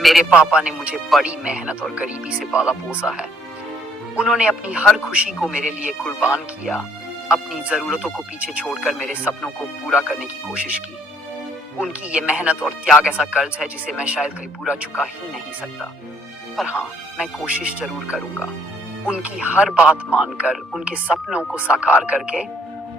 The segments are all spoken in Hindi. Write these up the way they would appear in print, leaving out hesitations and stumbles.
मेरे पापा ने मुझे बड़ी मेहनत और गरीबी से पाला पोसा है। उन्होंने अपनी हर खुशी को मेरे लिए कुर्बान किया, अपनी जरूरतों को पीछे छोड़कर मेरे सपनों को पूरा करने की कोशिश की। उनकी ये मेहनत और त्याग ऐसा कर्ज है जिसे मैं शायद कभी पूरा चुका ही नहीं सकता, पर हाँ, मैं कोशिश जरूर करूंगा उनकी हर बात मानकर, उनके सपनों को साकार करके,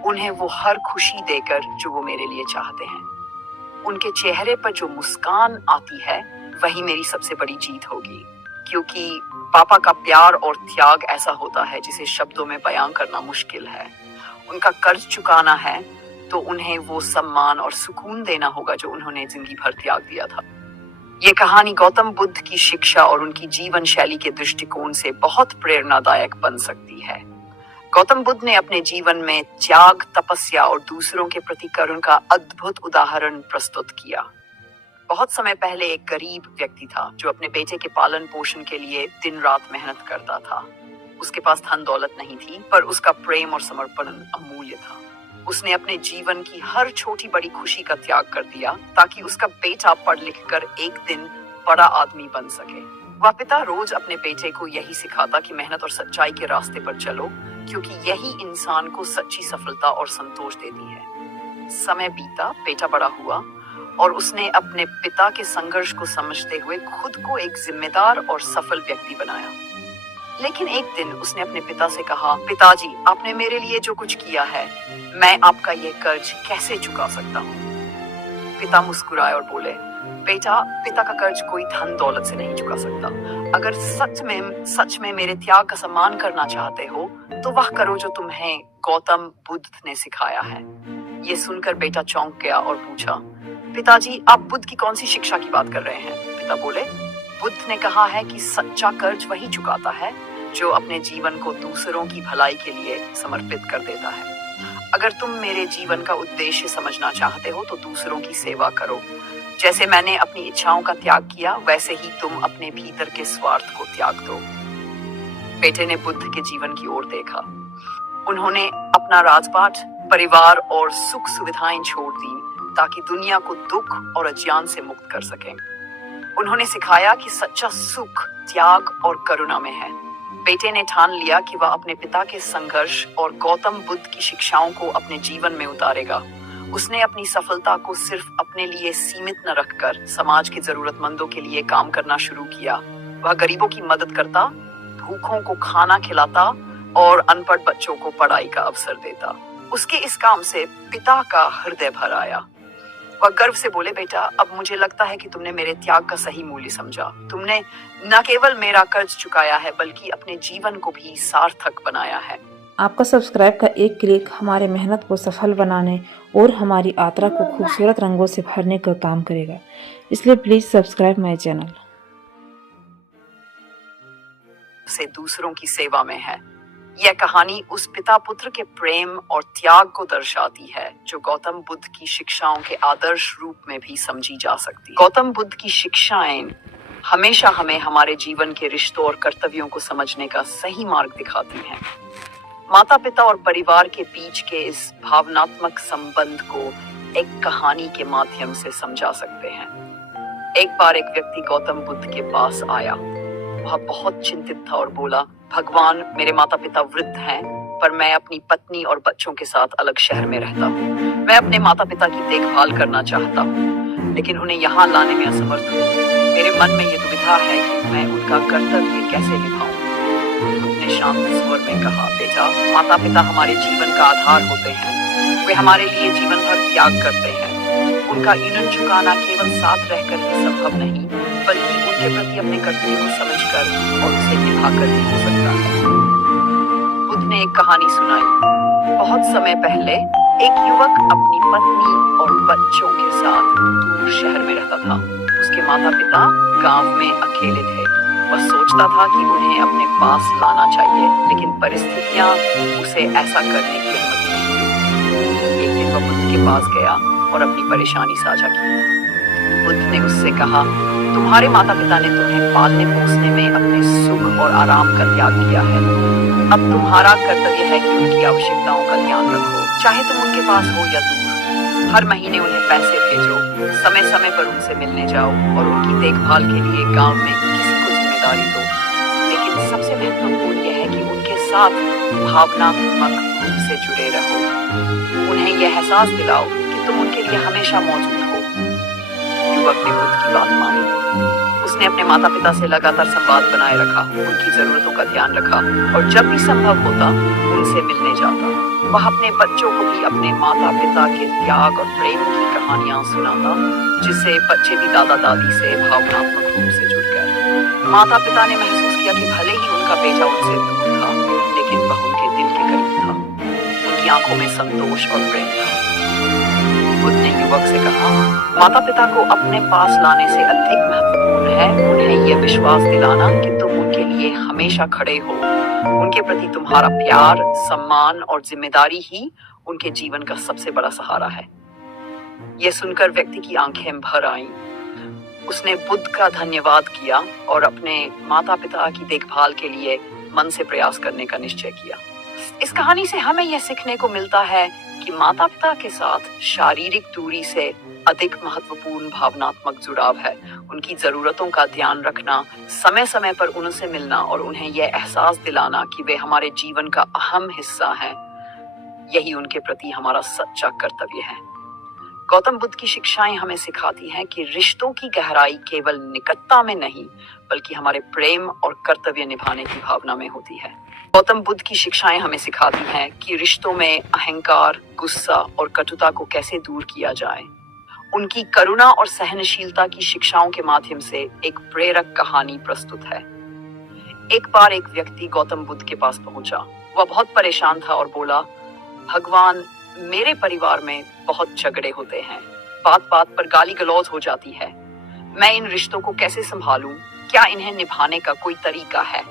उन्हें वो हर खुशी देकर जो वो मेरे लिए चाहते हैं। उनके चेहरे पर जो मुस्कान आती है वही मेरी सबसे बड़ी जीत होगी, क्योंकि पापा का प्यार और त्याग ऐसा होता है जिसे शब्दों में बयां करना मुश्किल है। उनका कर्ज चुकाना है तो उन्हें वो सम्मान और सुकून देना होगा जो उन्होंने जिंदगी भर त्याग दिया था। ये कहानी गौतम बुद्ध की शिक्षा और उनकी जीवन शैली के दृष्टिकोण से बहुत प्रेरणादायक बन सकती है। गौतम बुद्ध ने अपने जीवन में त्याग, तपस्या और दूसरों के प्रति करुणा का अद्भुत उदाहरण प्रस्तुत किया। बहुत समय पहले एक गरीब व्यक्ति था जो अपने बेटे के पालन पोषण के लिए दिन रात मेहनत करता था। उसके पास धन दौलत नहीं थी, पर उसका प्रेम और समर्पण अमूल्य था। उसने अपने जीवन की हर छोटी बड़ी खुशी का त्याग कर दिया ताकि उसका बेटा पढ़ लिख कर एक दिन बड़ा आदमी बन सके। वह पिता रोज अपने बेटे को यही सिखाता कि मेहनत और सच्चाई के रास्ते पर चलो, क्योंकि यही इंसान को सच्ची सफलता और संतोष देती है। समय बीता, बेटा बड़ा हुआ और उसने अपने पिता के संघर्ष को समझते हुए खुद को एक जिम्मेदार और सफल व्यक्ति बनाया। लेकिन एक दिन उसने अपने पिता से कहा, पिताजी, आपने मेरे लिए जो कुछ किया है, मैं आपका ये कर्ज कैसे चुका सकता हूँ? पिता मुस्कुराए और बोले, बेटा, पिता का कर्ज कोई धन दौलत से नहीं चुका सकता। अगर सच में मेरे त्याग का सम्मान करना चाहते हो तो वह करो जो तुम्हें गौतम बुद्ध ने सिखाया है। ये सुनकर बेटा चौंक गया और पूछा, पिताजी, आप बुद्ध की कौन सी शिक्षा की बात कर रहे हैं? पिता बोले, बुद्ध ने कहा है कि सच्चा कर्ज वही चुकाता है जो अपने जीवन को दूसरों की भलाई के लिए समर्पित कर देता है। अगर तुम मेरे जीवन का उद्देश्य समझना चाहते हो तो दूसरों की सेवा करो। जैसे मैंने अपनी इच्छाओं का त्याग किया, वैसे ही तुम अपने भीतर के स्वार्थ को त्याग दो। बेटे ने बुद्ध के जीवन की ओर देखा। उन्होंने अपना राजपाट, परिवार और सुख सुविधाएं छोड़ दी ताकि दुनिया को दुख और अज्ञान से मुक्त कर सकें। उन्होंने सिखाया कि सच्चा सुख त्याग और करुणा में है। बेटे ने ठान लिया कि वह अपने पिता के संघर्ष और गौतम बुद्ध की शिक्षाओं को अपने जीवन में उतारेगा। उसने अपनी सफलता को सिर्फ अपने लिए सीमित न रखकर समाज के जरूरतमंदों के लिए काम करना शुरू किया। वह गरीबों की मदद करता, भूखों को खाना खिलाता और अनपढ़ बच्चों को पढ़ाई का अवसर देता। उसके इस काम से पिता का हृदय भर आया। वह गर्व से बोले, बेटा, अब मुझे लगता है कि तुमने मेरे त्याग का सही मूल्य समझा। तुमने न केवल मेरा कर्ज चुकाया है बल्कि अपने जीवन को भी सार्थक बनाया है। आपका सब्सक्राइब का एक क्लिक हमारे मेहनत को सफल बनाने और हमारी यात्रा को खूबसूरत रंगों से भरने का काम करेगा, इसलिए प्लीज सब्सक्राइब माय चैनल। से दूसरों की सेवा में है। यह कहानी उस पिता पुत्र के प्रेम और त्याग को दर्शाती है जो गौतम बुद्ध की शिक्षाओं के आदर्श रूप में भी समझी जा सकती है। गौतम बुद्ध की शिक्षाएं हमेशा हमें हमारे जीवन के रिश्तों और कर्तव्यों को समझने का सही मार्ग दिखाती हैं। माता पिता और परिवार के बीच के इस भावनात्मक संबंध को एक कहानी के माध्यम से समझा सकते हैं। एक बार एक व्यक्ति गौतम बुद्ध के पास आया। वह बहुत चिंतित था और बोला, भगवान, मेरे माता पिता वृद्ध हैं, पर मैं अपनी पत्नी और बच्चों के साथ अलग शहर में रहता हूँ। मैं अपने माता पिता की देखभाल करना चाहता हूँ, लेकिन उन्हें यहाँ लाने में असमर्थ हूँ। मेरे मन में ये दुविधा है कि मैं उनका कर्तव्य कैसे निभाऊं। उसने शांत स्वर में कहा, बेटा, माता पिता हमारे जीवन का आधार होते हैं। वे हमारे लिए जीवन भर त्याग करते हैं। उनका ऋण चुकाना केवल साथ रहकर ही संभव नहीं, बल्कि उनके प्रति अपने कर्तव्य को समझकर और उसे निभाकर भी हो सकता है। बुद्ध ने एक कहानी सुनाई। बहुत समय पहले एक युवक अपनी पत्नी और बच्चों के साथ दूर शहर में रहता था। उसके माता पिता गांव में अकेले थे। वह सोचता था कि उन्हें अपने पास लाना चाहिए, लेकिन परिस्थितियां उसे ऐसा करने की अनुमति नहीं देती। एक दिन वह बुद्ध के पास गया और अपनी परेशानी साझा की। बुद्ध ने उससे कहा, तुम्हारे माता पिता ने तुम्हें पालने पोसने में अपने सुख और आराम का त्याग किया है। अब तुम्हारा कर्तव्य है कि उनकी आवश्यकताओं का ध्यान रखो, चाहे तुम उनके पास हो या दूर। हर महीने उन्हें पैसे भेजो, समय समय पर उनसे मिलने जाओ और उनकी देखभाल के लिए गांव में किसी को जिम्मेदारी दो। लेकिन सबसे महत्वपूर्ण यह है कि उनके साथ भावनात्मक रूप से जुड़े रहो। उन्हें यह एहसास दिलाओ कि तुम उनके लिए हमेशा मौजूद हो। युवक ने बुद्ध की बात मानी। उसने अपने माता पिता से लगातार संवाद बनाए रखा, उनकी जरूरतों का ध्यान रखा और जब भी संभव होता उनसे मिलने जाता। वह अपने बच्चों को भी अपने माता पिता के त्याग और प्रेम की कहानियां सुनाता, जिससे बच्चे भी दादा दादी से भावनात्मक रूप से जुड़ गए। माता पिता ने महसूस किया कि भले ही उनका बेटा उनसे दूर था, लेकिन वह उनके दिल के करीब था। उनकी आंखों में संतोष और प्रेम था। बुद्ध ने युवक से कहा, माता पिता को अपने पास लाने से अधिक महत्वपूर्ण है उन्हें यह विश्वास दिलाना कि तुम उनके लिए हमेशा खड़े हो। उनके प्रति तुम्हारा प्यार, सम्मान और जिम्मेदारी ही उनके जीवन का सबसे बड़ा सहारा है। यह सुनकर व्यक्ति की आंखें भर आईं। उसने बुद्ध का धन्यवाद किया और अपने माता पिता की देखभाल के लिए मन से प्रयास करने का निश्चय किया। इस कहानी से हमें यह सीखने को मिलता है कि माता पिता के साथ शारीरिक दूरी से अधिक महत्वपूर्ण भावनात्मक जुड़ाव है। उनकी जरूरतों का ध्यान रखना, समय समय पर उनसे मिलना और उन्हें यह एहसास दिलाना कि वे हमारे जीवन का अहम हिस्सा हैं, यही उनके प्रति हमारा सच्चा कर्तव्य है। गौतम बुद्ध की शिक्षाएं हमें सिखाती हैं कि रिश्तों की गहराई केवल निकटता में नहीं, बल्कि हमारे प्रेम और कर्तव्य निभाने की भावना में होती है। गौतम बुद्ध की शिक्षाएं हमें सिखाती हैं कि रिश्तों में अहंकार, गुस्सा और कटुता को कैसे दूर किया जाए। उनकी करुणा और सहनशीलता की शिक्षाओं के माध्यम से एक प्रेरक कहानी प्रस्तुत है। एक बार एक व्यक्ति गौतम बुद्ध के पास पहुंचा। वह बहुत परेशान था और बोला, भगवान, मेरे परिवार में बहुत झगड़े होते हैं, बात बात पर गाली गलौज हो जाती है। मैं इन रिश्तों को कैसे संभालूं? क्या इन्हें निभाने का कोई तरीका है?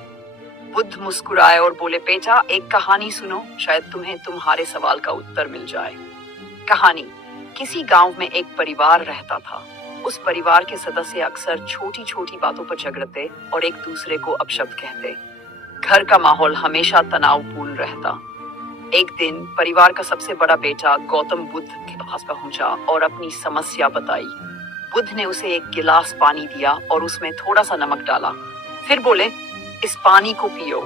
बुद्ध मुस्कुराए और बोले, बेटा, एक कहानी सुनो, शायद तुम्हें तुम्हारे सवाल का उत्तर मिल जाए। कहानी: किसी गांव में एक परिवार रहता था। उस परिवार के सदस्य अक्सर छोटी छोटी बातों पर झगड़ते और एक दूसरे को अपशब्द कहते। घर का माहौल हमेशा तनावपूर्ण रहता। एक दिन परिवार का सबसे बड़ा बेटा गौतम बुद्ध के पास पहुंचा और अपनी समस्या बताई। बुद्ध ने उसे एक गिलास पानी दिया और उसमें थोड़ा सा नमक डाला। फिर बोले, इस पानी को पियो।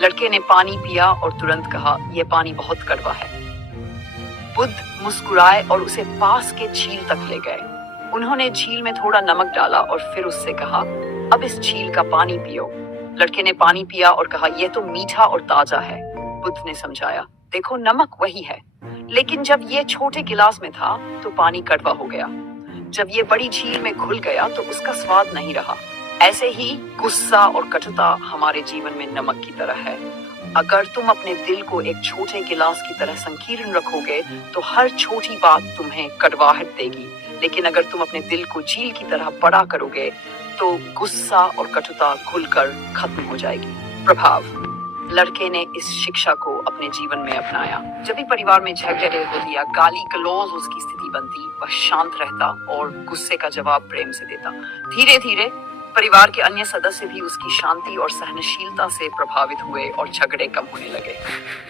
लड़के ने पानी पिया और तुरंत कहा, यह पानी बहुत कड़वा है। बुद्ध मुस्कुराए और उसे पास के झील तक ले गए। उन्होंने झील में थोड़ा नमक डाला और फिर उससे कहा, अब इस झील का पानी पियो। लड़के ने पानी पिया और कहा, यह तो मीठा और ताजा है। बुद्ध ने समझाया, देखो, नमक वही है, लेकिन जब ये छोटे गिलास में था तो पानी कड़वा हो गया। जब ये बड़ी झील में घुल गया तो उसका स्वाद नहीं रहा। ऐसे ही गुस्सा और कटुता हमारे जीवन में नमक की तरह है। अगर तुम अपने दिल को एक छोटे गिलास की तरह संकीर्ण रखोगे तो हर छोटी बात तुम्हें कड़वाहट देगी, लेकिन अगर तुम अपने दिल को झील की तरह बड़ा करोगे तो गुस्सा और कटुता घुलकर खत्म हो जाएगी। प्रभाव: लड़के ने इस शिक्षा को अपने जीवन में अपनाया। जब भी परिवार में झगड़े होती या गाली गलौज उसकी स्थिति बनती, वह शांत रहता और गुस्से का जवाब प्रेम से देता। धीरे धीरे परिवार के अन्य सदस्य भी उसकी शांति और सहनशीलता से प्रभावित हुए और झगड़े कम होने लगे।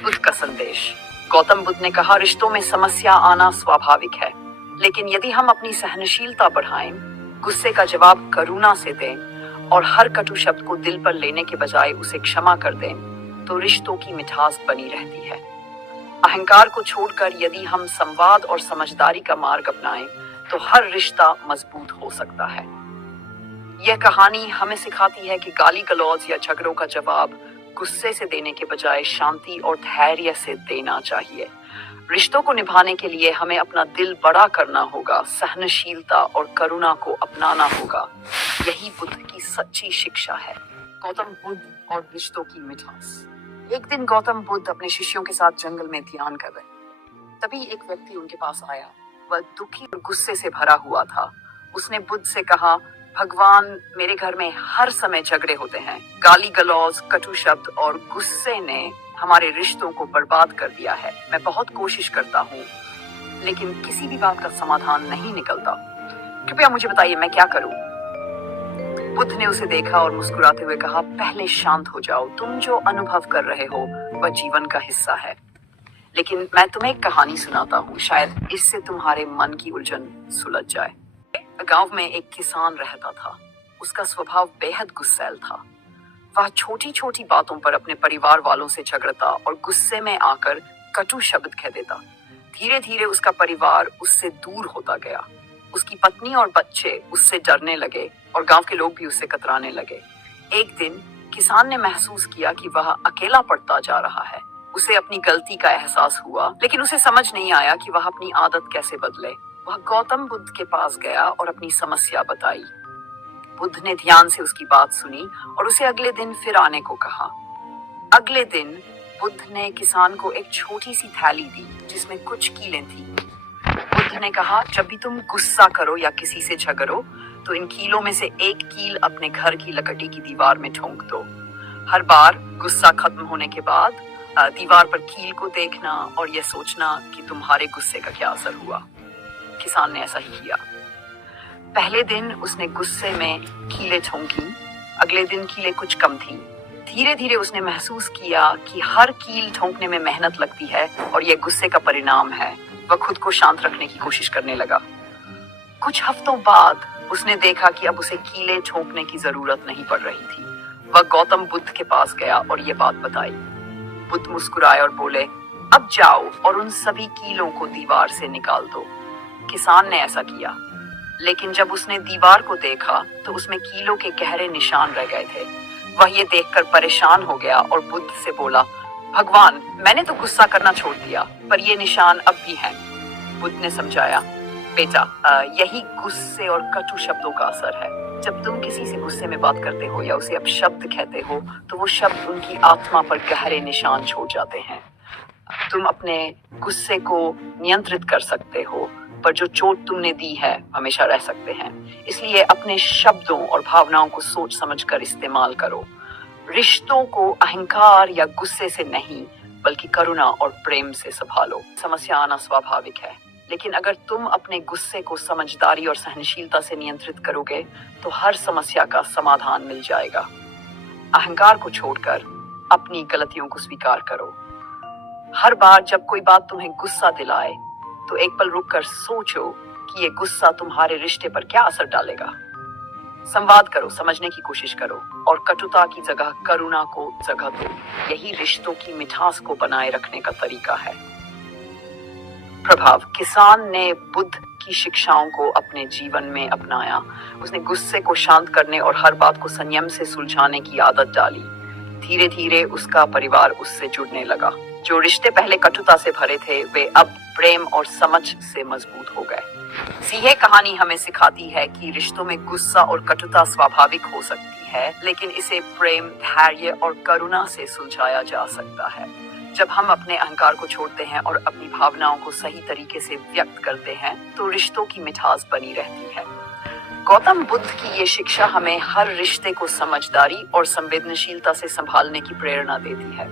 बुद्ध का संदेश: गौतम बुद्ध ने कहा, रिश्तों में समस्या आना स्वाभाविक है, लेकिन यदि हम अपनी सहनशीलता बढ़ाएं, गुस्से का जवाब करुणा से दें और हर कटु शब्द को दिल पर लेने के बजाय उसे क्षमा कर दें, तो रिश्तों की मिठास बनी रहती है। अहंकार को छोड़कर यदि हम संवाद और समझदारी का मार्ग अपनाएं, तो हर रिश्ता मजबूत हो सकता है। यह कहानी हमें सिखाती है कि गाली गलौज या झगड़ों का जवाब गुस्से से देने के बजाय शांति और धैर्य से देना चाहिए। रिश्तों को निभाने के लिए हमें अपना दिल बड़ा करना होगा, सहनशीलता और करुणा को अपनाना होगा। यही बुद्ध की सच्ची शिक्षा है। गौतम बुद्ध और रिश्तों की मिठास। एक दिन गौतम बुद्ध अपने शिष्यों के साथ जंगल में ध्यान कर रहे। तभी एक व्यक्ति उनके पास आया। वह दुखी और गुस्से से भरा हुआ था। उसने बुद्ध से कहा, भगवान, मेरे घर में हर समय झगड़े होते हैं। गाली गलौज, कटु शब्द और गुस्से ने हमारे रिश्तों को बर्बाद कर दिया है। मैं बहुत कोशिश करता हूँ, लेकिन किसी भी बात का समाधान नहीं निकलता। कृपया मुझे बताइए, मैं क्या करूँ? बुद्ध ने उसे देखा और मुस्कुराते हुए कहा, पहले शांत हो जाओ। तुम जो अनुभव कर रहे हो वह जीवन का हिस्सा है। लेकिन मैं तुम्हें एक कहानी सुनाता हूँ, शायद इससे तुम्हारे मन की उलझन सुलझ जाए। गांव में एक किसान रहता था। उसका स्वभाव बेहद गुस्सैल था। वह छोटी छोटी बातों पर अपने परिवार वालों से झगड़ता और गुस्से में आकर कटु शब्द कह देता। धीरे धीरे उसका परिवार उससे दूर होता गया। उसकी पत्नी और बच्चे उससे डरने लगे और गांव के लोग भी उससे कतराने लगे। एक दिन किसान ने महसूस किया कि वह अकेला पड़ता जा रहा है। उसे अपनी गलती का एहसास हुआ, लेकिन उसे समझ नहीं आया कि वह अपनी आदत कैसे बदले। वह गौतम बुद्ध के पास गया और अपनी समस्या बताई। बुद्ध ने ध्यान से उसकी बात सुनी और उसे अगले दिन फिर आने को कहा। अगले दिन बुद्ध ने किसान को एक छोटी सी थैली दी जिसमें कुछ कीलें थी। बुद्ध ने कहा, जब भी तुम गुस्सा करो या किसी से झगड़ो तो इन कीलों में से एक कील अपने घर की लकड़ी की दीवार में ठोंक दो। हर बार गुस्सा खत्म होने के बाद दीवार पर कील को देखना और यह सोचना कि तुम्हारे गुस्से का क्या असर हुआ। किसान ने ऐसा ही किया। पहले दिन उसने गुस्से में कीलें ठोंकी। अगले दिन कीलें कुछ कम थी। धीरे धीरे उसने महसूस किया कि हर कील ठोंकने में मेहनत लगती है और यह गुस्से का परिणाम है। वह खुद को शांत रखने की कोशिश करने लगा। कुछ हफ्तों बाद उसने देखा कि अब उसे कीलें ठोंकने की जरूरत नहीं पड़ रही थी। वह गौतम बुद्ध के पास गया और ये बात बताई। बुद्ध मुस्कुराए और बोले, अब जाओ और उन सभी कीलों को दीवार से निकाल दो। किसान ने ऐसा किया, लेकिन जब उसने दीवार को देखा तो उसमें कीलों के गहरे निशान रह गए थे। वह ये देखकर परेशान हो गया और बुद्ध से बोला, भगवान, मैंने तो गुस्सा करना छोड़ दिया, पर ये निशान अब भी हैं। बुद्ध ने समझाया, बेटा, यही गुस्से और कटु शब्दों का असर है। जब तुम किसी से गुस्से में बात करते हो या उसे अपशब्द कहते हो तो वो शब्द उनकी आत्मा पर गहरे निशान छोड़ जाते हैं। तुम अपने गुस्से को नियंत्रित कर सकते हो, पर जो चोट तुमने दी है हमेशा रह सकते हैं। इसलिए अपने शब्दों और भावनाओं को सोच समझकर इस्तेमाल करो। रिश्तों को अहंकार या गुस्से से नहीं, बल्कि करुणा और प्रेम से संभालो। समस्या आना स्वाभाविक है, लेकिन अगर तुम अपने गुस्से को समझदारी और सहनशीलता से नियंत्रित करोगे तो हर समस्या का समाधान मिल जाएगा। अहंकार को छोड़कर अपनी गलतियों को स्वीकार करो। हर बार जब कोई बात तुम्हें गुस्सा दिलाए तो एक पल रुककर सोचो कि ये गुस्सा तुम्हारे रिश्ते पर क्या असर डालेगा। संवाद करो, समझने की कोशिश करो और कटुता की जगह करुणा को जगह दो। यही रिश्तों की मिठास को बनाए रखने का तरीका है। प्रभाव। किसान ने बुद्ध की शिक्षाओं को अपने जीवन में अपनाया। उसने गुस्से को शांत करने और हर बात को संयम से सुलझाने की आदत डाली। धीरे धीरे उसका परिवार उससे जुड़ने लगा। जो रिश्ते पहले कटुता से भरे थे वे अब प्रेम और समझ से मजबूत हो गए। यह कहानी हमें सिखाती है कि रिश्तों में गुस्सा और कटुता स्वाभाविक हो सकती है, लेकिन इसे प्रेम, धैर्य और करुणा से सुलझाया जा सकता है। जब हम अपने अहंकार को छोड़ते हैं और अपनी भावनाओं को सही तरीके से व्यक्त करते हैं तो रिश्तों की मिठास बनी रहती है। गौतम बुद्ध की ये शिक्षा हमें हर रिश्ते को समझदारी और संवेदनशीलता से संभालने की प्रेरणा देती है।